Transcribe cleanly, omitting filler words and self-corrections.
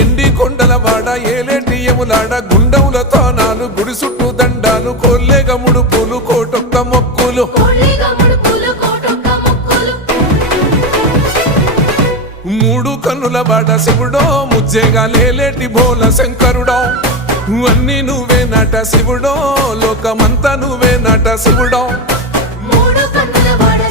ఎండి కొండల వాడ ఏలేటి యములాడ గుండముల తానాలు గుడి చుట్టూ దండాలు కోల్లేగ ముడుపులు కోటొక్క మొక్కులు మూడు కన్నుల వాడ శివుడో ముజ్జేగా లేలేటి బోల శంకరుడో అన్ని నువ్వే నట శివుడో లోకమంతా నువ్వే నట శివుడో మూడు కన్నుల వాడ